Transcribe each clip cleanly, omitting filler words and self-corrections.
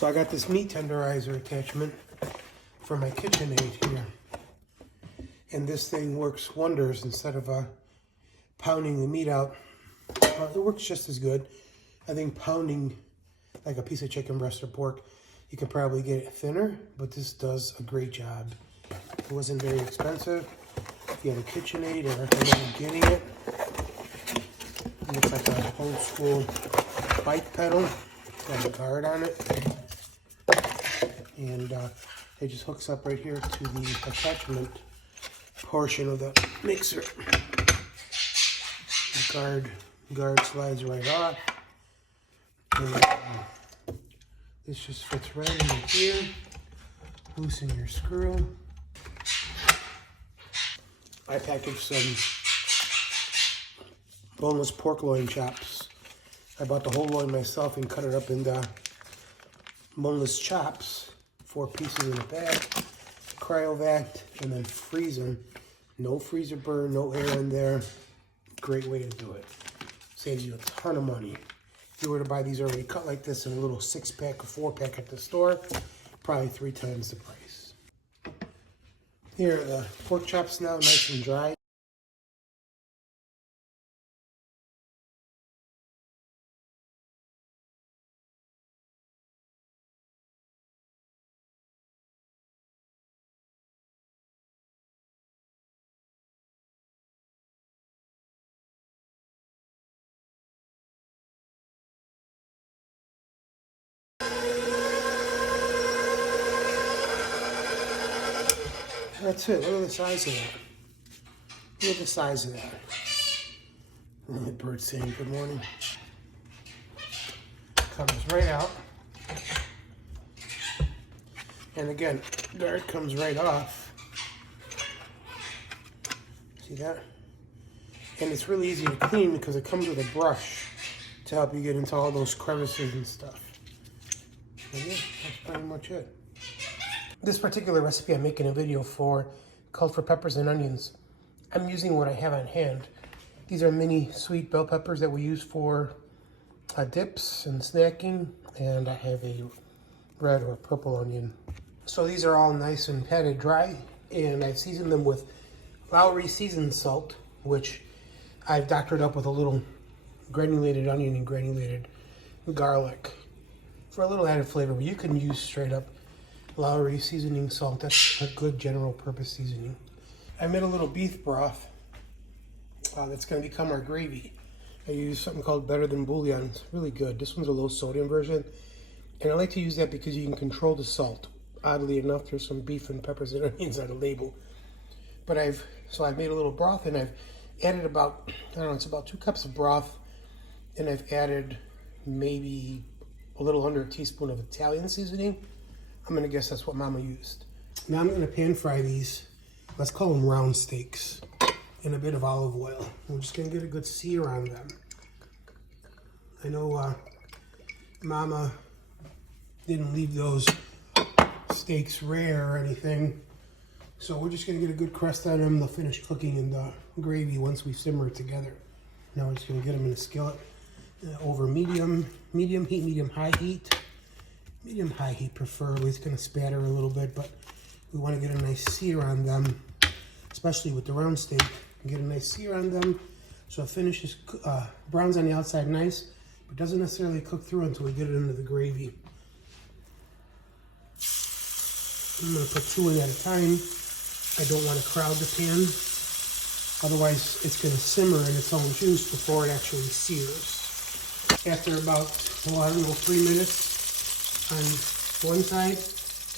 So I got this meat tenderizer attachment for my KitchenAid here. And this thing works wonders. Instead of pounding the meat out, it works just as good. I think pounding like a piece of chicken breast or pork, you could probably get it thinner, but this does a great job. It wasn't very expensive. If you have a KitchenAid, I recommend getting it. It looks like an old school bike pedal. It's got a guard on it. And it just hooks up right here to the attachment portion of the mixer. The guard slides right off. And this just fits right in here. Loosen your screw. I packaged some boneless pork loin chops. I bought the whole loin myself and cut it up into boneless chops, 4 pieces in a bag, cryovac, and then freeze them. No freezer burn, no air in there. Great way to do it. Saves you a ton of money. If you were to buy these already cut like this in a little 6-pack or 4-pack at the store, probably 3 times the price. Here are the pork chops now, nice and dry. That's it. Look at the size of that. Look at the size of that. And the bird saying good morning. Comes right out. And again, guard comes right off. See that? And it's really easy to clean because it comes with a brush to help you get into all those crevices and stuff. And yeah, that's pretty much it. This particular recipe I'm making a video for called for peppers and onions. I'm using what I have on hand. These are mini sweet bell peppers that we use for dips and snacking, and I have a red or purple onion. So these are all nice and patted dry, and I've seasoned them with Lowry seasoned salt, which I've doctored up with a little granulated onion and granulated garlic for a little added flavor. But you can use straight up Lowry seasoning salt. That's a good general purpose seasoning. I made a little beef broth that's going to become our gravy. I use something called Better Than Bouillon. It's really good. This one's a low sodium version, and I like to use that because you can control the salt. Oddly enough, there's some beef and peppers and onions on the label. But I've made a little broth, and I've added about, I don't know, it's about 2 cups of broth, and I've added maybe a little under a teaspoon of Italian seasoning. I'm going to guess that's what Mama used. Now I'm going to pan fry these, let's call them round steaks, in a bit of olive oil. We're just going to get a good sear on them. I know Mama didn't leave those steaks rare or anything, so we're just going to get a good crust on them. They'll finish cooking in the gravy once we simmer it together. Now we're just going to get them in a skillet over medium heat, medium-high heat. Medium-high heat preferably. It's going to spatter a little bit, but we want to get a nice sear on them, especially with the round steak. Get a nice sear on them so it finishes, browns on the outside nice, but doesn't necessarily cook through until we get it into the gravy. I'm going to put 2 in at a time. I don't want to crowd the pan, otherwise it's going to simmer in its own juice before it actually sears. After about, I don't know, 3 minutes, on one side,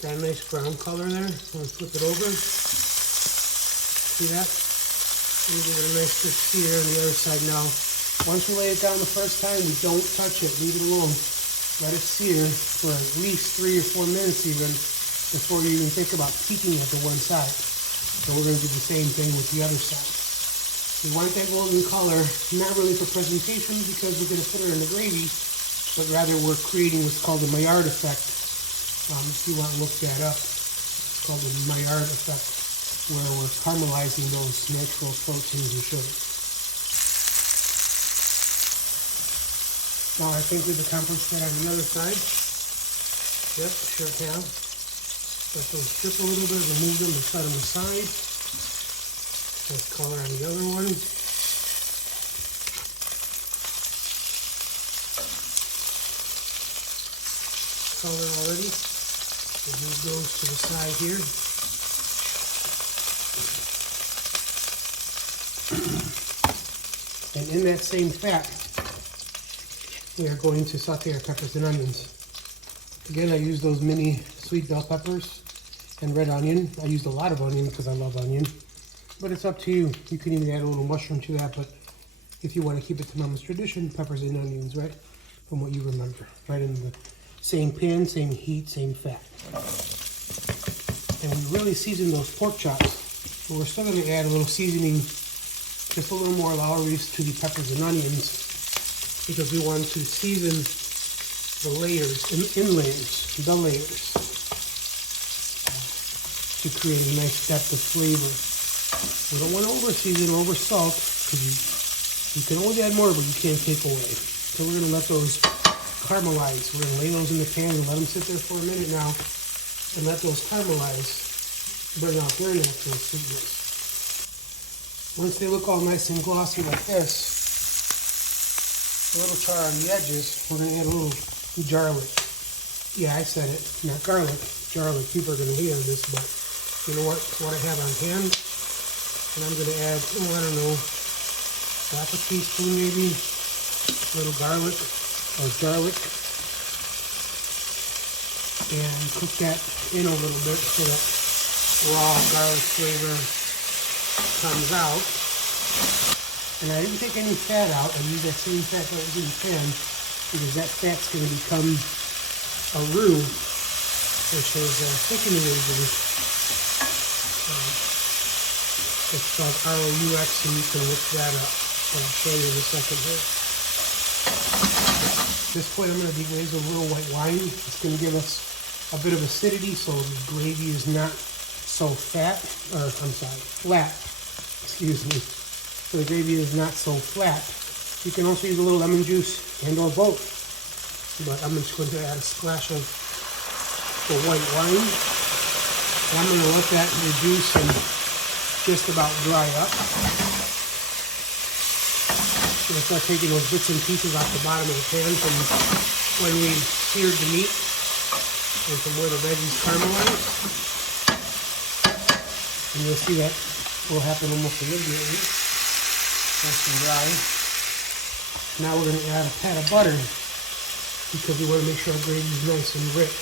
got a nice brown color there. So I'm going to flip it over. See that? And give it a nice good sear on the other side. Now, once we lay it down the first time, we don't touch it. Leave it alone. Let it sear for at least 3 or 4 minutes even before you even think about peeking at the one side. So we're going to do the same thing with the other side. We want that golden color, not really for presentation because we're going to put it in the gravy, but rather we're creating what's called the Maillard effect. If you want to look that up, it's called the Maillard effect, where we're caramelizing those natural proteins and sugars. Now I think we've accomplished that on the other side. Yep, sure have. Let those strip a little bit, remove them and set them aside. Nice color on the other one. Color already. We'll move those to the side here. And in that same fat, we are going to saute our peppers and onions. Again, I use those mini sweet bell peppers and red onion. I used a lot of onion because I love onion, but it's up to you. You can even add a little mushroom to that, but if you want to keep it to Mama's tradition, peppers and onions, right? From what you remember, right in the same pan, same heat, same fat. And we really season those pork chops, but we're still going to add a little seasoning, just a little more Lowry's to the peppers and onions, because we want to season the layers, in layers, the layers, to create a nice depth of flavor. We don't want to over season or over salt, because you can always add more, but you can't take away. So we're going to let those caramelize. We're going to lay those in the pan and let them sit there for a minute now, and let those caramelize, bring out their natural sweetness. Once they look all nice and glossy like this, a little char on the edges, we're going to add a little garlic. Yeah, I said it, not garlic, garlic. People are going to hate on this, but you know what I have on hand? And I'm going to add, I don't know, half a teaspoon maybe, a little garlic, or garlic. And cook that in a little bit so that raw garlic flavor comes out. And I didn't take any fat out. I used that same fat that was in the pan because that fat's going to become a roux, which is a thickening agent. It's called ROUX, and you can look that up. I'll show you in a second here. At this point, I'm going to deglaze a little white wine. It's going to give us a bit of acidity, so the gravy is not so flat. Excuse me. So the gravy is not so flat. You can also use a little lemon juice and or both. But I'm just going to add a splash of the white wine. And I'm going to let that reduce and just about dry up. I'm going to start taking those bits and pieces off the bottom of the pan from when we seared the meat and from where the veggies caramelized. And you'll see that will happen almost immediately. Nice and dry. Now we're going to add a pat of butter because we want to make sure our gravy is nice and rich.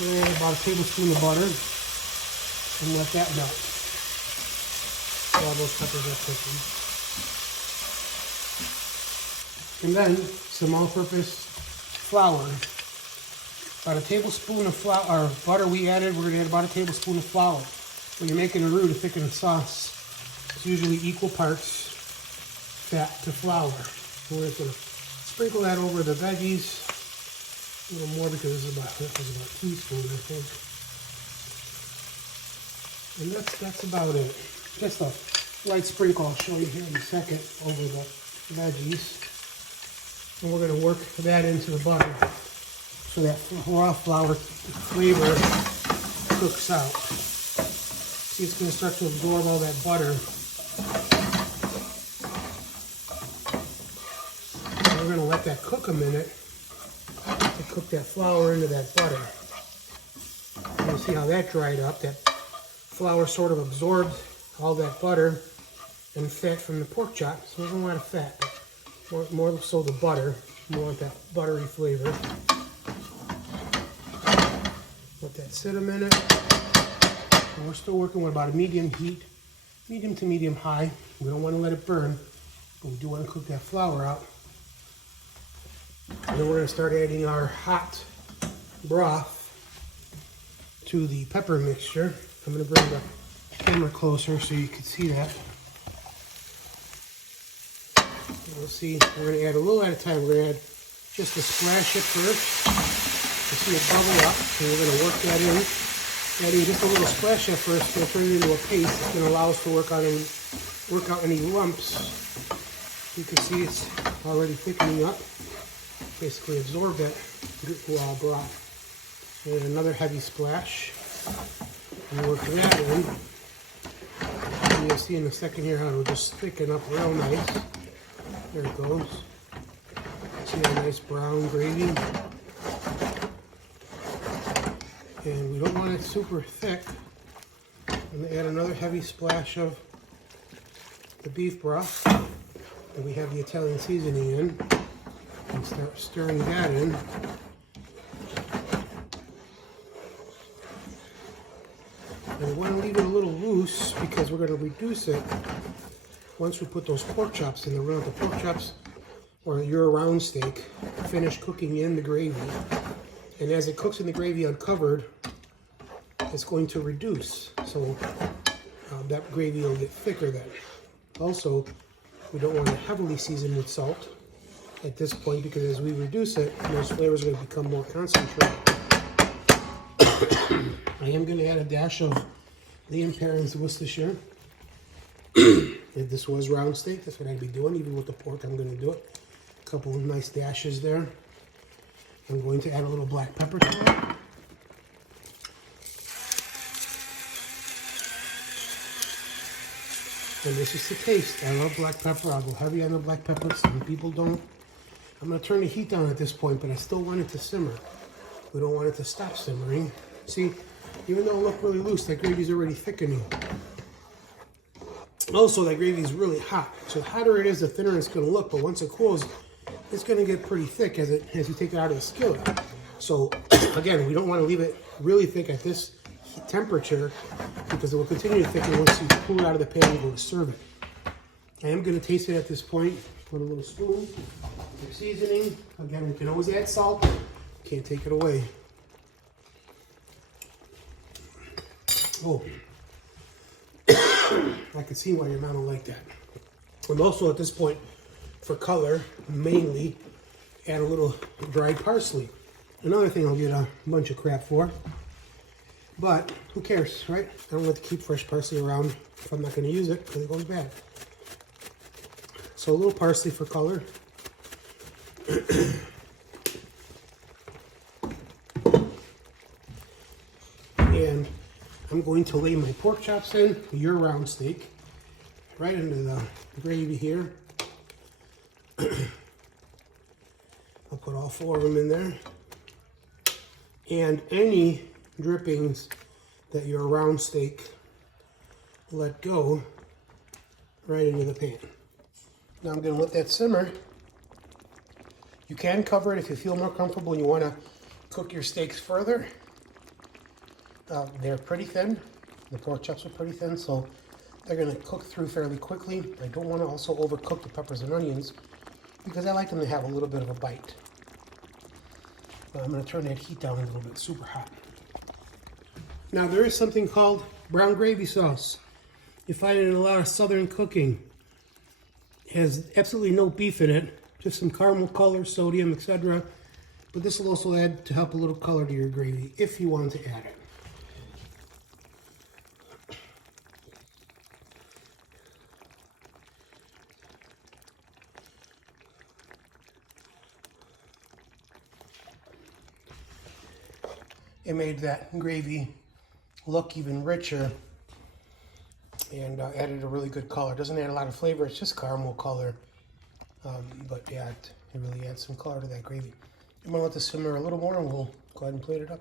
We're going to add about a tablespoon of butter and let that melt while those peppers are cooking. And then some all-purpose flour. About a tablespoon of flour, or butter we added, we're going to add about a tablespoon of flour. When you're making a roux to thicken a sauce, it's usually equal parts fat to flour. We're just going to sprinkle that over the veggies. A little more because that was about a teaspoon, I think. And that's about it. Just a light sprinkle, I'll show you here in a second, over the veggies. And we're going to work that into the butter so that raw flour flavor cooks out. See, it's going to start to absorb all that butter. And we're going to let that cook a minute to cook that flour into that butter. And you'll see how that dried up. That flour sort of absorbed all that butter and fat from the pork chop. So there's a lot of fat. More so the butter. You want that buttery flavor. Let that sit a minute. And we're still working with about a medium heat, medium to medium high. We don't want to let it burn, but we do want to cook that flour out. And then we're going to start adding our hot broth to the pepper mixture. I'm going to bring the camera closer so you can see that. We'll see, we're going to add a little at a time. We're going to add just a splash at first. You'll see it bubble up, and we're going to work that in. Adding just a little splash at first, we'll turn it into a paste. It's going to allow us to work out any lumps. You can see it's already thickening up. Basically absorb that broth. And another heavy splash. And work that in. And you'll see in a second here how it'll just thicken up real nice. There it goes. See a nice brown gravy. And we don't want it super thick. I'm going to add another heavy splash of the beef broth. And we have the Italian seasoning in. And start stirring that in. And we want to leave it a little loose because we're going to reduce it once we put those pork chops in. We're going to let the pork chops or your round steak finish cooking in the gravy. And as it cooks in the gravy uncovered, it's going to reduce. So that gravy will get thicker then. Also, we don't want to heavily season with salt at this point because as we reduce it, those flavors are going to become more concentrated. I am going to add a dash of Liam Perrin's Worcestershire. If this was round steak, that's what I'd be doing. Even with the pork, I'm going to do it. A couple of nice dashes there. I'm going to add a little black pepper to it. And this is the taste. I love black pepper. I'll go heavy on the black pepper. Some people don't. I'm going to turn the heat down at this point, but I still want it to simmer. We don't want it to stop simmering. See, even though it looks really loose, that gravy's already thickening. Also, that gravy is really hot. So the hotter it is, the thinner it's going to look. But once it cools, it's going to get pretty thick as you take it out of the skillet. So again, we don't want to leave it really thick at this temperature because it will continue to thicken once you pull it out of the pan and go to serve it. I am going to taste it at this point. Put a little spoon. Your seasoning. Again, we can always add salt. Can't take it away. Oh, I can see why your mom don't like that. And also at this point, for color, mainly, add a little dried parsley. Another thing I'll get a bunch of crap for. But who cares, right? I don't like to keep fresh parsley around if I'm not going to use it because it goes bad. So a little parsley for color. And I'm going to lay my pork chops in, your round steak, right into the gravy here. I'll put all 4 of them in there. And any drippings that your round steak let go right into the pan. Now I'm going to let that simmer. You can cover it if you feel more comfortable and you want to cook your steaks further. They're pretty thin. The pork chops are pretty thin, so they're going to cook through fairly quickly. I don't want to also overcook the peppers and onions because I like them to have a little bit of a bite. But I'm going to turn that heat down a little bit. Super hot. Now there is something called brown gravy sauce. You find it in a lot of southern cooking. It has absolutely no beef in it, just some caramel color, sodium, etc. But this will also add to help a little color to your gravy if you want to add it. It made that gravy look even richer and added a really good color. It doesn't add a lot of flavor, it's just caramel color. But yeah, it really adds some color to that gravy. I'm gonna let this simmer a little more and we'll go ahead and plate it up.